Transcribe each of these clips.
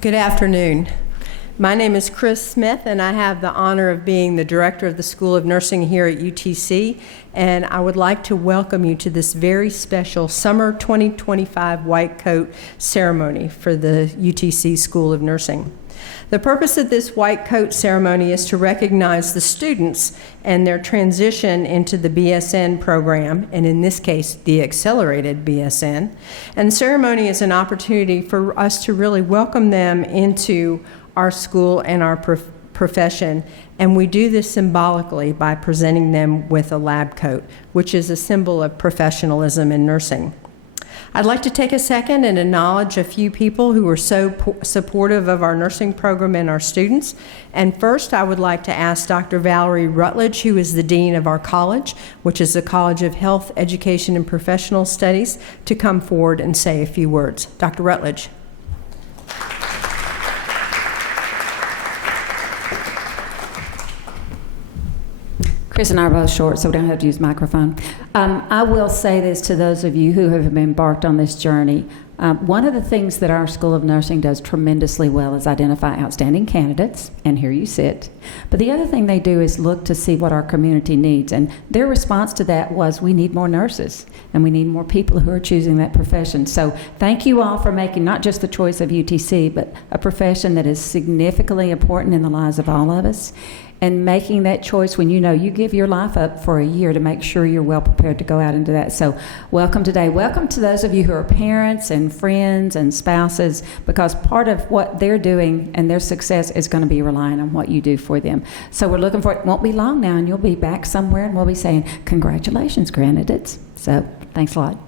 Good afternoon. My name is Chris Smith, and I have the honor of being the director of the School of Nursing here at UTC, and I would like to welcome you to this very special Summer 2025 Whitecoat ceremony for the UTC School of Nursing. The purpose of this Whitecoat ceremony is to recognize the students and their transition into the BSN program, and in this case, the accelerated BSN. And the ceremony is an opportunity for us to really welcome them into our school and our profession. And we do this symbolically by presenting them with a lab coat, which is a symbol of professionalism in nursing. I'd like to take a second and acknowledge a few people who are so supportive of our nursing program and our students. And first, I would like to ask Dr. Valerie Rutledge, who is the Dean of our college, which is the College of Health, Education, and Professional Studies, to come forward and say a few words. Dr. Rutledge. Chris and I are both short, so we don't have to use microphone. I will say this to those of you who have embarked on this journey. One of the things that our School of Nursing does tremendously well is identify outstanding candidates, and here you sit. But the other thing they do is look to see what our community needs, and their response to that was, we need more nurses, and we need more people who are choosing that profession. So thank you all for making not just the choice of UTC, but a profession that is significantly important in the lives of all of us. And making that choice when you know you give your life up for a year to make sure you're well prepared to go out into that. So welcome today. Welcome to those of you who are parents and friends and spouses, because part of what they're doing and their success is going to be relying on what you do for them. So we're looking for it. Won't be long now, and you'll be back somewhere, and we'll be saying, congratulations, candidates. So thanks a lot.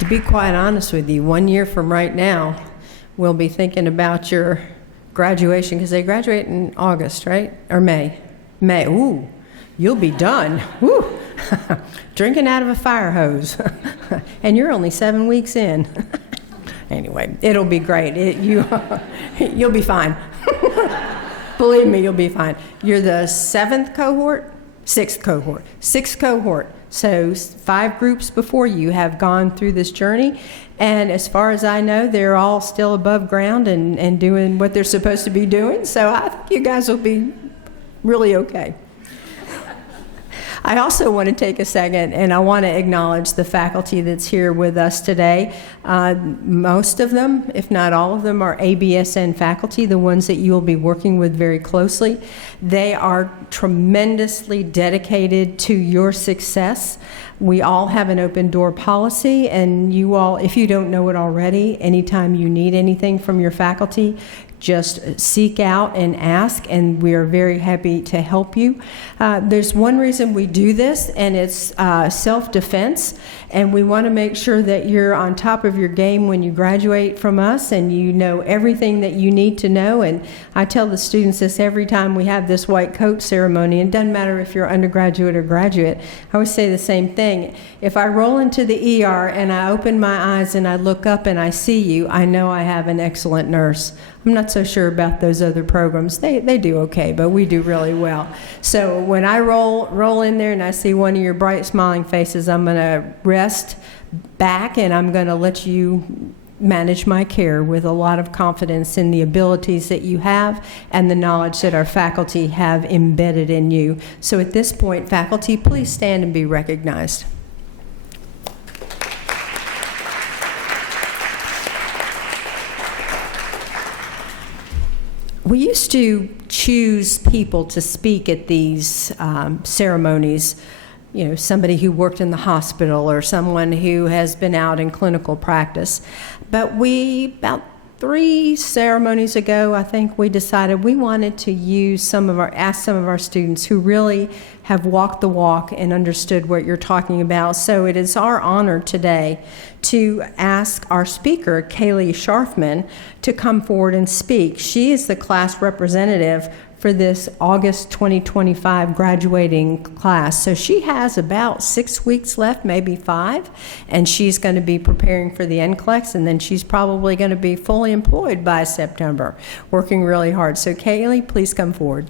To be quite honest with you, 1 year from right now, we'll be thinking about your graduation, because they graduate in August, right? Or May. May. Ooh, you'll be done. Ooh. Drinking out of a fire hose. And you're only 7 weeks in. Anyway, it'll be great. You'll be fine. Believe me, you'll be fine. You're the sixth cohort. So 5 groups before you have gone through this journey. And as far as I know, they're all still above ground and doing what they're supposed to be doing. So I think you guys will be really okay. I also want to take a second, and I want to acknowledge the faculty that's here with us today. Most of them, if not all of them, are ABSN faculty, the ones that you will be working with very closely. They are tremendously dedicated to your success. We all have an open door policy, and you all, if you don't know it already, anytime you need anything from your faculty, just seek out and ask, and we are very happy to help you. There's one reason we do this, and it's self-defense, and we want to make sure that you're on top of your game when you graduate from us, and you know everything that you need to know. And I tell the students this every time we have this white coat ceremony, and it doesn't matter if you're undergraduate or graduate. I always say the same thing. If I roll into the ER and I open my eyes and I look up and I see you, I know I have an excellent nurse. I'm not so sure about those other programs. They do okay, but we do really well. So when I roll in there and I see one of your bright smiling faces, I'm going to rest back and I'm going to let you manage my care with a lot of confidence in the abilities that you have and the knowledge that our faculty have embedded in you. So at this point, faculty, please stand and be recognized. We used to choose people to speak at these ceremonies, you know, somebody who worked in the hospital or someone who has been out in clinical practice. But about 3 ceremonies ago, I think we decided we wanted to ask some of our students who really have walked the walk and understood what you're talking about. So it is our honor today to ask our speaker, Kaylee Scharfman, to come forward and speak. She is the class representative for this August 2025 graduating class. So she has about 6 weeks left, maybe 5, and she's going to be preparing for the NCLEX, and then she's probably going to be fully employed by September, working really hard. So Kaylee, please come forward.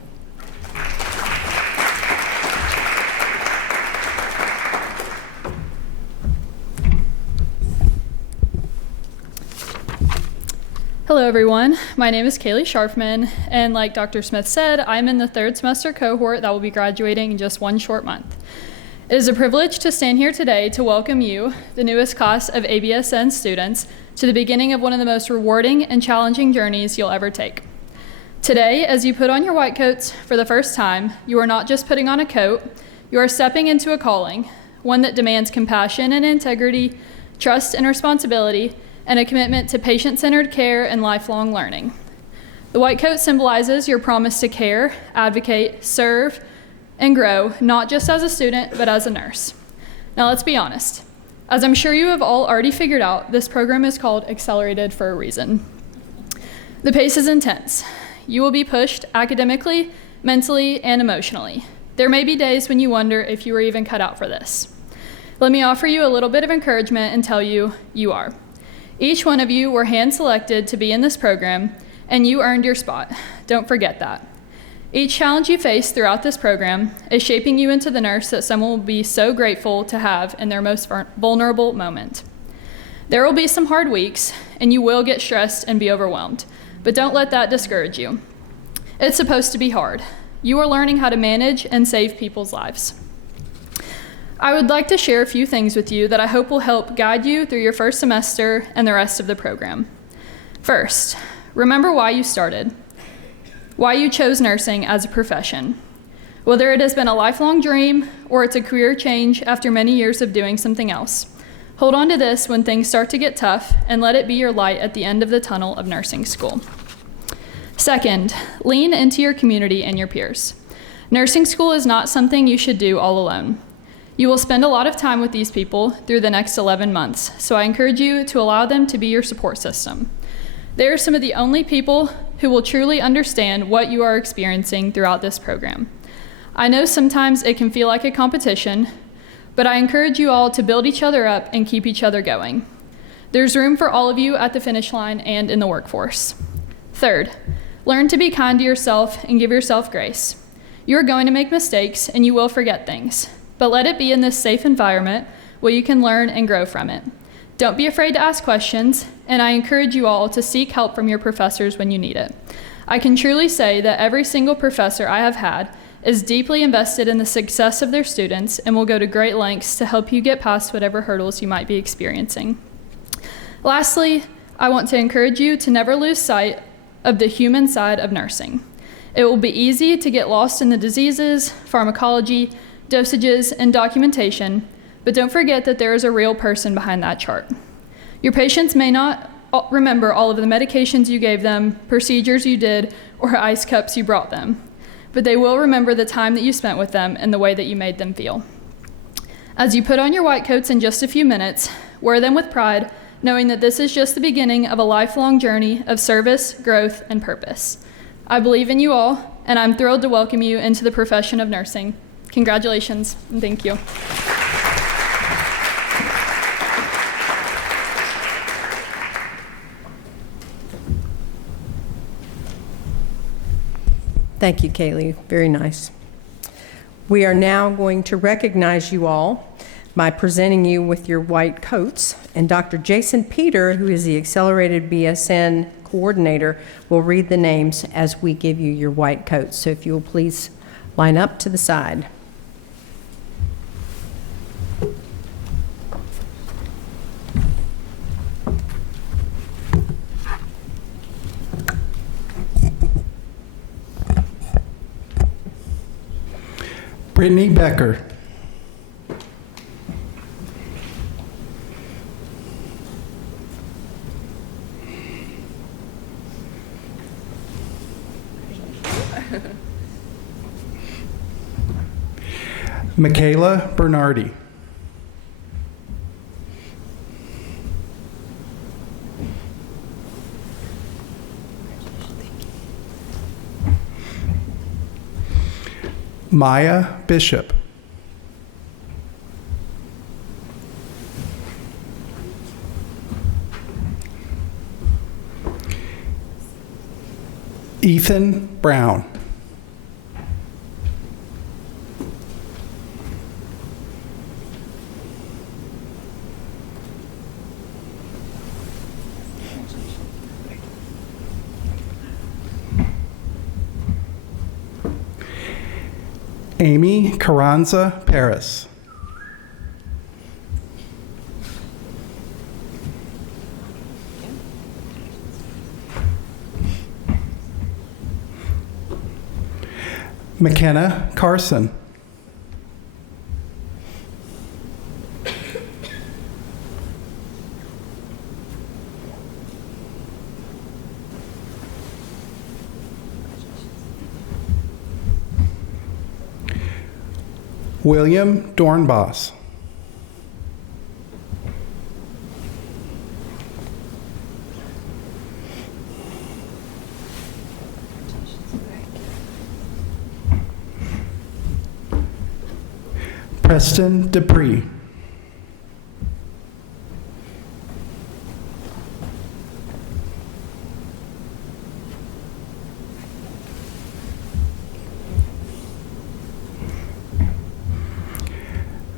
Hello everyone, my name is Kaylee Sharfman, and like Dr. Smith said, I'm in the 3rd semester cohort that will be graduating in just 1 short month. It is a privilege to stand here today to welcome you, the newest class of ABSN students, to the beginning of one of the most rewarding and challenging journeys you'll ever take. Today, as you put on your white coats for the first time, you are not just putting on a coat, you are stepping into a calling, one that demands compassion and integrity, trust and responsibility, and a commitment to patient-centered care and lifelong learning. The white coat symbolizes your promise to care, advocate, serve, and grow, not just as a student, but as a nurse. Now let's be honest. As I'm sure you have all already figured out, this program is called Accelerated for a reason. The pace is intense. You will be pushed academically, mentally, and emotionally. There may be days when you wonder if you were even cut out for this. Let me offer you a little bit of encouragement and tell you, you are. Each one of you were hand-selected to be in this program, and you earned your spot. Don't forget that. Each challenge you face throughout this program is shaping you into the nurse that someone will be so grateful to have in their most vulnerable moment. There will be some hard weeks, and you will get stressed and be overwhelmed, but don't let that discourage you. It's supposed to be hard. You are learning how to manage and save people's lives. I would like to share a few things with you that I hope will help guide you through your first semester and the rest of the program. First, remember why you started, why you chose nursing as a profession. Whether it has been a lifelong dream or it's a career change after many years of doing something else, hold on to this when things start to get tough and let it be your light at the end of the tunnel of nursing school. Second, lean into your community and your peers. Nursing school is not something you should do all alone. You will spend a lot of time with these people through the next 11 months, so I encourage you to allow them to be your support system. They are some of the only people who will truly understand what you are experiencing throughout this program. I know sometimes it can feel like a competition, but I encourage you all to build each other up and keep each other going. There's room for all of you at the finish line and in the workforce. Third, learn to be kind to yourself and give yourself grace. You are going to make mistakes and you will forget things, but let it be in this safe environment where you can learn and grow from it. Don't be afraid to ask questions, and I encourage you all to seek help from your professors when you need it. I can truly say that every single professor I have had is deeply invested in the success of their students and will go to great lengths to help you get past whatever hurdles you might be experiencing. Lastly, I want to encourage you to never lose sight of the human side of nursing. It will be easy to get lost in the diseases, pharmacology, dosages, and documentation, but don't forget that there is a real person behind that chart. Your patients may not remember all of the medications you gave them, procedures you did, or ice cups you brought them, but they will remember the time that you spent with them and the way that you made them feel. As you put on your white coats in just a few minutes, wear them with pride, knowing that this is just the beginning of a lifelong journey of service, growth, and purpose. I believe in you all, and I'm thrilled to welcome you into the profession of nursing. Congratulations, and thank you. Thank you, Kaylee. Very nice. We are now going to recognize you all by presenting you with your white coats, and Dr. Jason Peter, who is the Accelerated BSN coordinator, will read the names as we give you your white coats. So if you will please line up to the side. Brittany Becker. Michaela Bernardi. Maya Bishop. Ethan Brown. Amy Carranza Paris. McKenna Carson. William Dornbos. Preston Dupree.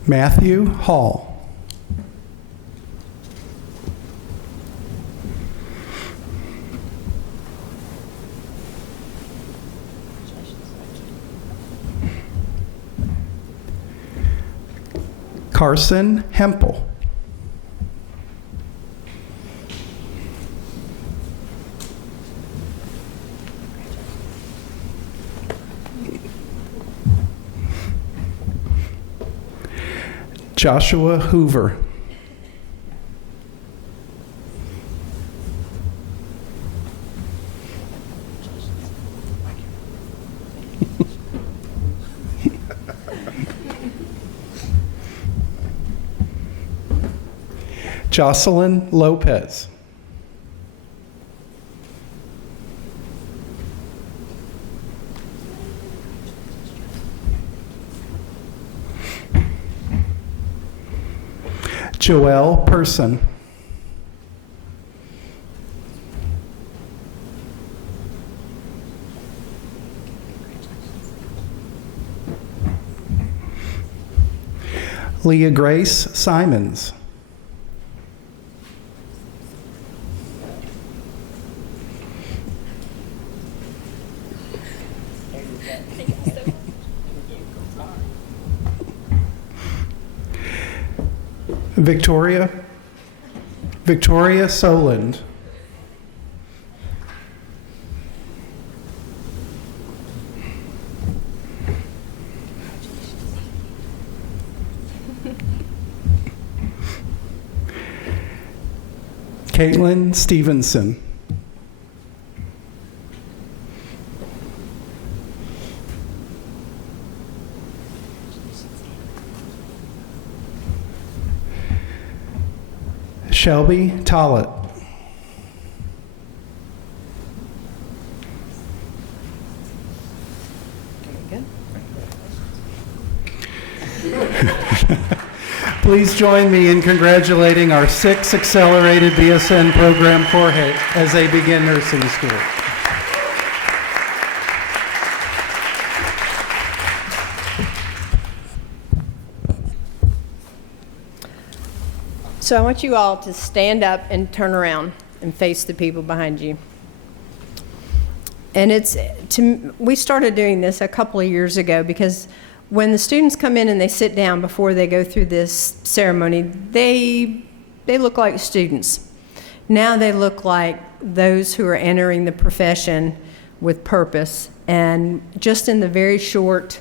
Matthew Hall. Carson Hempel. Joshua Hoover. Jocelyn Lopez. Joelle Person. Leah Grace Simons. Victoria Soland. Caitlin Stevenson. Shelby Tollett. Please join me in congratulating our 6 accelerated BSN program cohort as they begin nursing school. So I want you all to stand up and turn around and face the people behind you. And we started doing this a couple of years ago because when the students come in and they sit down before they go through this ceremony, they look like students. Now they look like those who are entering the profession with purpose. And just in the very short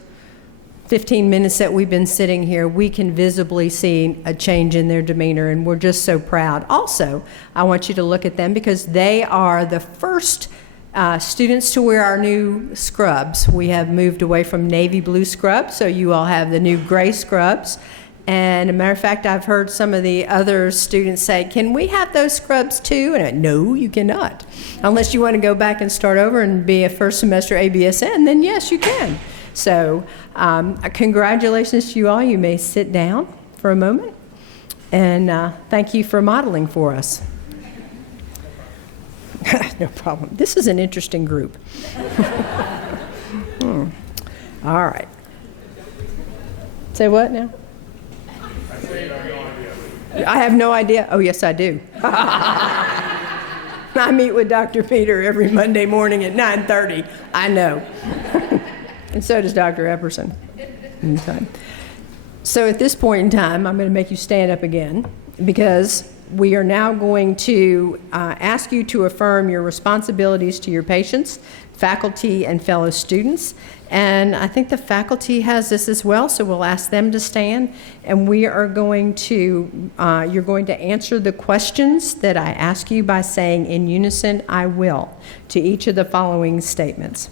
15 minutes that we've been sitting here, we can visibly see a change in their demeanor, and we're just so proud. Also, I want you to look at them because they are the first students to wear our new scrubs. We have moved away from navy blue scrubs, so you all have the new gray scrubs. And as a matter of fact, I've heard some of the other students say, can we have those scrubs too? And no, you cannot. Unless you want to go back and start over and be a first semester ABSN, then yes, you can. So congratulations to you all. You may sit down for a moment. And thank you for modeling for us. No problem. This is an interesting group. All right. Say what now? I have no idea. Oh, yes, I do. I meet with Dr. Peter every Monday morning at 9:30. I know. And so does Dr. Epperson. Okay. So at this point in time, I'm going to make you stand up again because we are now going to ask you to affirm your responsibilities to your patients, faculty, and fellow students. And I think the faculty has this as well, so we'll ask them to stand. And we are going to, you're going to answer the questions that I ask you by saying in unison, "I will," to each of the following statements.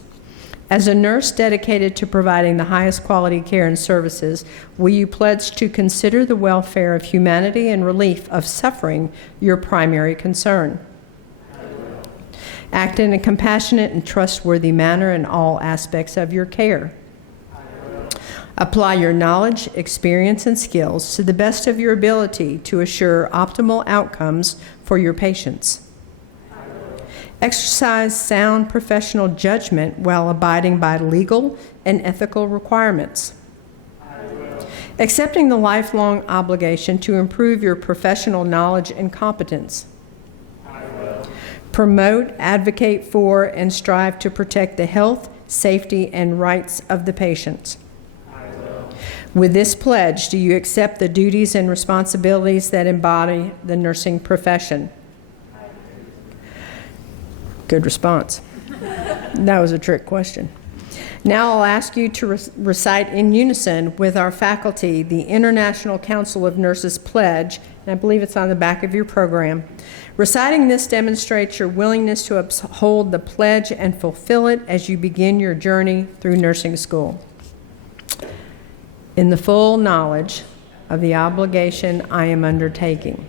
As a nurse dedicated to providing the highest quality care and services, will you pledge to consider the welfare of humanity and relief of suffering your primary concern? Act in a compassionate and trustworthy manner in all aspects of your care. Apply your knowledge, experience, and skills to the best of your ability to assure optimal outcomes for your patients. Exercise sound professional judgment while abiding by legal and ethical requirements. Accepting the lifelong obligation to improve your professional knowledge and competence. Promote, advocate for, and strive to protect the health, safety, and rights of the patients. With this pledge, do you accept the duties and responsibilities that embody the nursing profession? Good response. That was a trick question. Now I'll ask you to recite in unison with our faculty the International Council of Nurses Pledge, and I believe it's on the back of your program. Reciting this demonstrates your willingness to uphold the pledge and fulfill it as you begin your journey through nursing school. In the full knowledge of the obligation I am undertaking.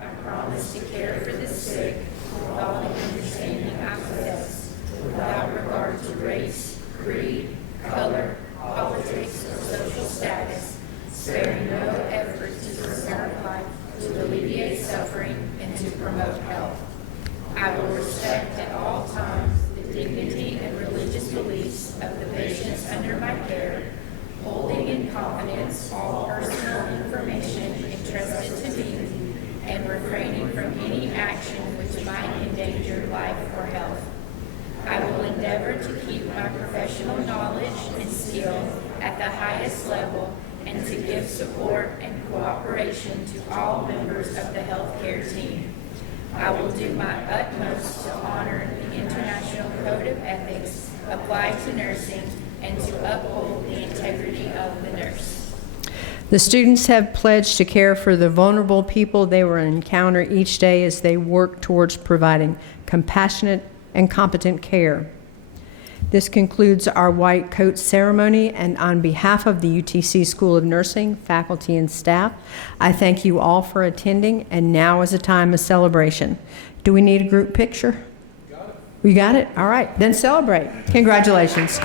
I promise to care for the sick with all the understanding I possess, without regard to race, creed, color, politics, or social status, sparing no effort to preserve life, to alleviate suffering, and to promote health. I will respect at all times the dignity and religious beliefs of the patients under my care, holding in confidence all personal information entrusted to me, and refraining from any action which might endanger life or health. I will endeavor to keep my professional knowledge and skill at the highest level and to give support and cooperation to all members of the healthcare team. I will do my utmost to honor the International Code of Ethics applied to nursing and to uphold the integrity of the nurse. The students have pledged to care for the vulnerable people they will encounter each day as they work towards providing compassionate and competent care. This concludes our white coat ceremony, and on behalf of the UTC School of Nursing, faculty, and staff, I thank you all for attending, and now is a time of celebration. Do we need a group picture? You got it? All right, then celebrate. Congratulations.